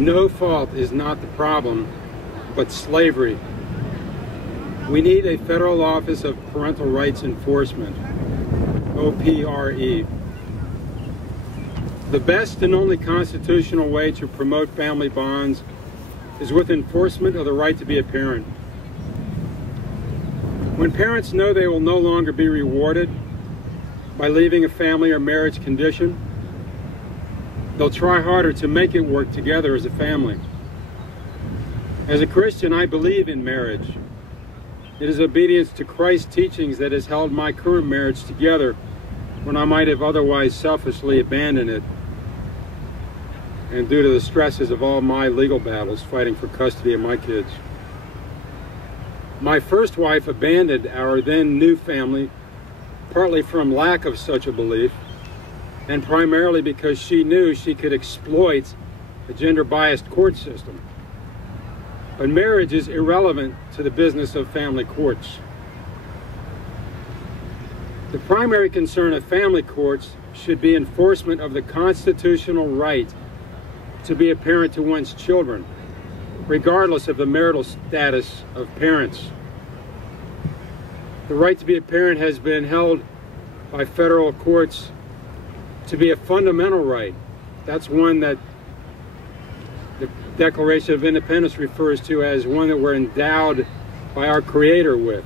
No fault is not the problem, but slavery. We need a federal office of parental rights enforcement, OPRE. The best and only constitutional way to promote family bonds is with enforcement of the right to be a parent. When parents know they will no longer be rewarded by leaving a family or marriage condition, they'll try harder to make it work together as a family. As a Christian, I believe in marriage. It is obedience to Christ's teachings that has held my current marriage together when I might have otherwise selfishly abandoned it, and due to the stresses of all my legal battles fighting for custody of my kids. My first wife abandoned our then new family partly from lack of such a belief, and primarily because she knew she could exploit a gender-biased court system. But marriage is irrelevant to the business of family courts. The primary concern of family courts should be enforcement of the constitutional right to be a parent to one's children, regardless of the marital status of parents. The right to be a parent has been held by federal courts to be a fundamental right. That's one that the Declaration of Independence refers to as one that we're endowed by our Creator with.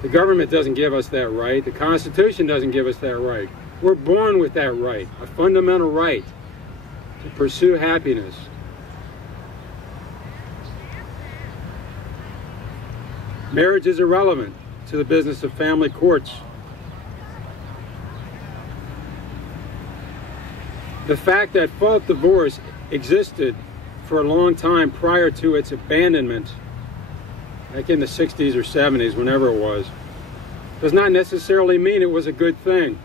The government doesn't give us that right. The Constitution doesn't give us that right. We're born with that right, a fundamental right to pursue happiness. Marriage is irrelevant to the business of family courts. The fact that fault divorce existed for a long time prior to its abandonment, like in the 60s or 70s, whenever it was, does not necessarily mean it was a good thing,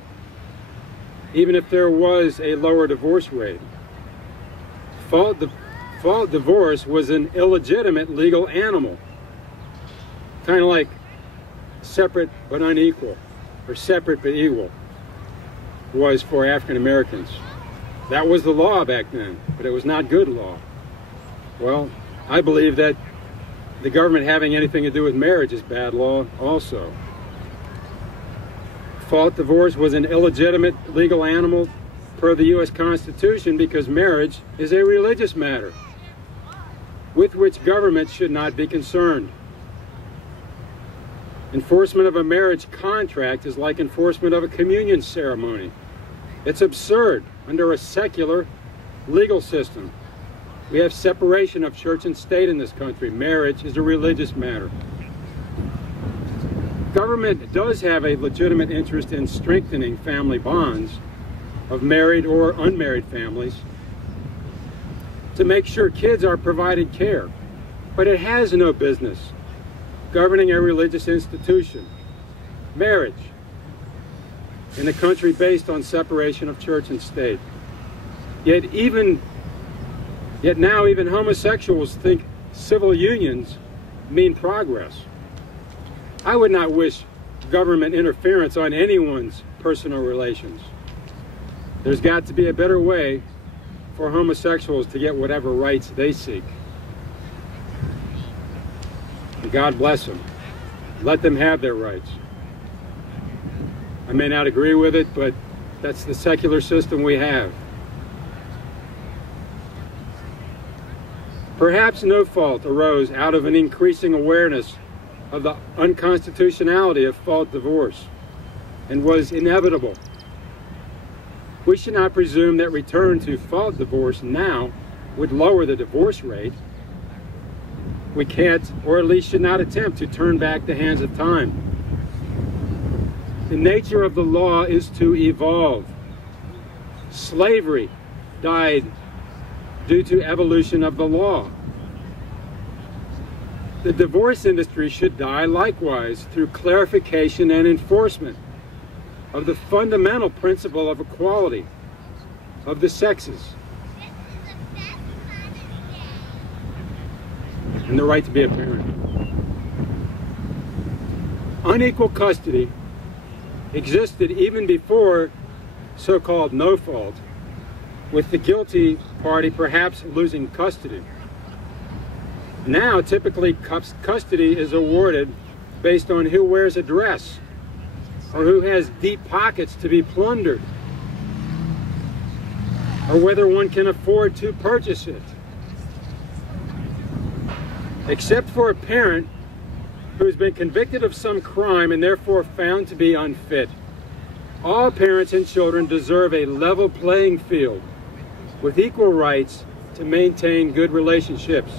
even if there was a lower divorce rate. Fault divorce was an illegitimate legal animal, kind of like separate but unequal, or separate but equal was for African Americans. That was the law back then, but it was not good law. Well, I believe that the government having anything to do with marriage is bad law also. Fault divorce was an illegitimate legal animal per the U.S. Constitution because marriage is a religious matter with which government should not be concerned. Enforcement of a marriage contract is like enforcement of a communion ceremony. It's absurd under a secular legal system. We have separation of church and state in this country. Marriage is a religious matter. Government does have a legitimate interest in strengthening family bonds of married or unmarried families to make sure kids are provided care, but it has no business governing a religious institution, marriage, in a country based on separation of church and state. Yet now even homosexuals think civil unions mean progress. I would not wish government interference on anyone's personal relations. There's got to be a better way for homosexuals to get whatever rights they seek. And God bless them. Let them have their rights. I may not agree with it, but that's the secular system we have. Perhaps no fault arose out of an increasing awareness of the unconstitutionality of fault divorce and was inevitable. We should not presume that return to fault divorce now would lower the divorce rate. We can't, or at least should not attempt to turn back the hands of time. The nature of the law is to evolve. Slavery died due to evolution of the law. The divorce industry should die likewise through clarification and enforcement of the fundamental principle of equality of the sexes and the right to be a parent. Unequal custody existed even before so-called no fault, with the guilty party perhaps losing custody. Now, typically, custody is awarded based on who wears a dress or who has deep pockets to be plundered, or whether one can afford to purchase it. Except for a parent who has been convicted of some crime and therefore found to be unfit, all parents and children deserve a level playing field with equal rights to maintain good relationships.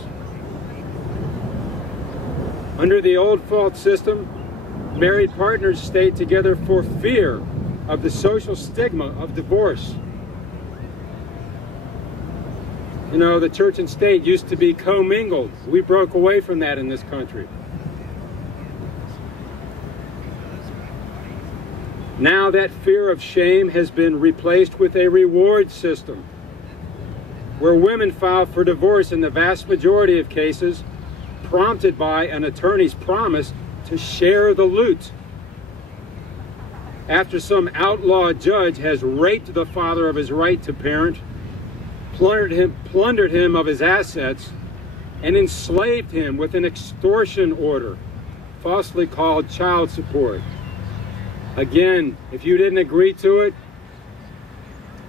Under the old fault system, married partners stayed together for fear of the social stigma of divorce. You know, the church and state used to be commingled. We broke away from that in this country. Now that fear of shame has been replaced with a reward system, where women file for divorce in the vast majority of cases, prompted by an attorney's promise to share the loot, after some outlaw judge has raped the father of his right to parent, plundered him of his assets, and enslaved him with an extortion order, falsely called child support. Again, if you didn't agree to it,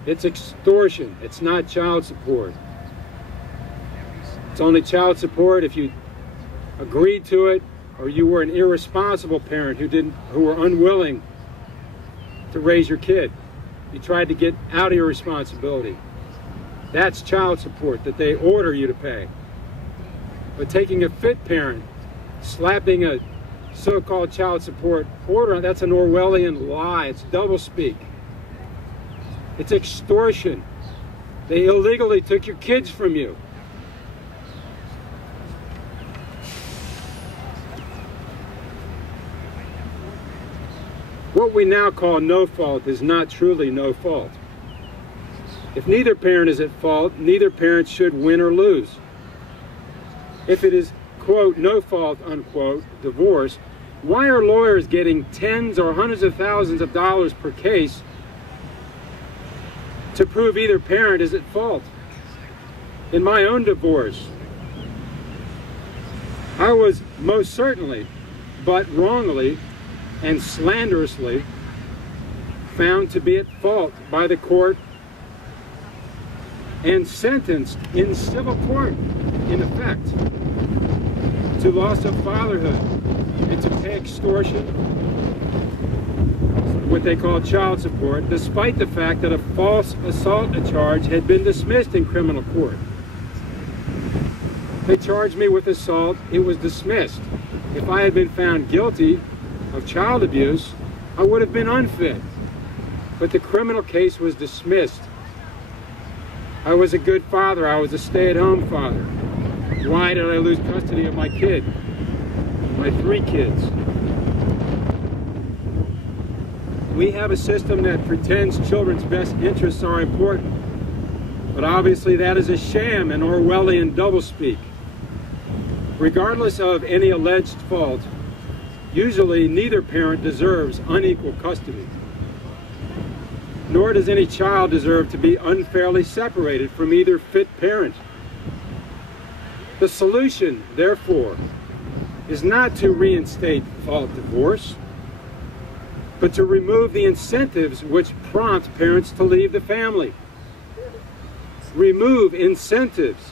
it's extortion. It's not child support. It's only child support if you agreed to it, or you were an irresponsible parent who were unwilling to raise your kid. You tried to get out of your responsibility. That's child support that they order you to pay. But taking a fit parent, slapping a so-called child support order, that's an Orwellian lie. It's doublespeak. It's extortion. They illegally took your kids from you. What we now call no fault is not truly no fault. If neither parent is at fault, neither parent should win or lose. If it is, quote, no fault, unquote, divorce, why are lawyers getting tens or hundreds of thousands of dollars per case to prove either parent is at fault? In my own divorce, I was most certainly, but wrongly and slanderously, found to be at fault by the court and sentenced in civil court, in effect, to loss of fatherhood and to pay extortion, what they call child support, despite the fact that a false assault charge had been dismissed in criminal court. They charged me with assault, it was dismissed. If I had been found guilty of child abuse, I would have been unfit. But the criminal case was dismissed. I was a good father. I was a stay-at-home father. Why did I lose custody of my kid? My 3 kids. We have a system that pretends children's best interests are important. But obviously that is a sham and Orwellian doublespeak. Regardless of any alleged fault, usually neither parent deserves unequal custody. Nor does any child deserve to be unfairly separated from either fit parent. The solution, therefore, is not to reinstate fault divorce, but to remove the incentives which prompt parents to leave the family. Remove incentives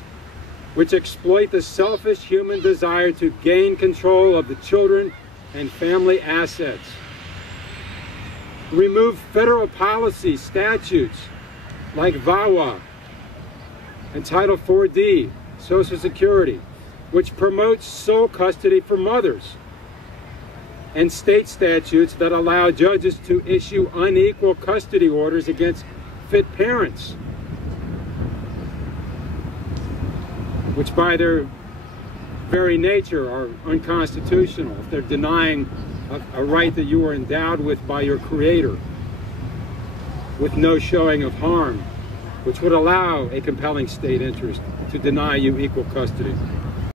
which exploit the selfish human desire to gain control of the children and family assets. Remove federal policy statutes like VAWA and Title 4D, Social Security, which promotes sole custody for mothers, and state statutes that allow judges to issue unequal custody orders against fit parents, which by their very nature are unconstitutional if they're denying a right that you were endowed with by your Creator, with no showing of harm, which would allow a compelling state interest to deny you equal custody.